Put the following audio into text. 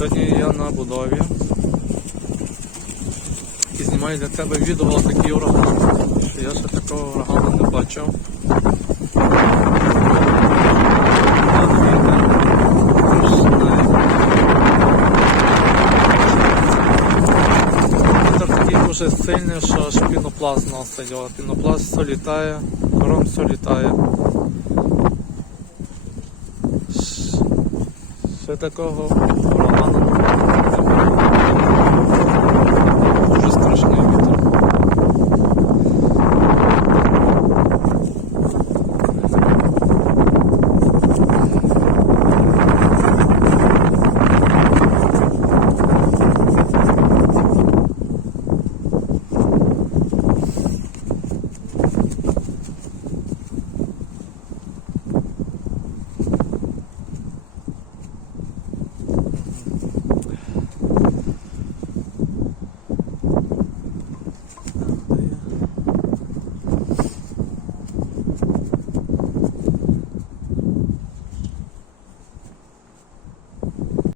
Сьогодні я на будові і знімаю для тебе відео такий ураган, що я ще такого урагану не бачив. Такий дуже сильний, що аж пінопласт носить. О, Пінопласт все літає, кором все літає. Ще такого було.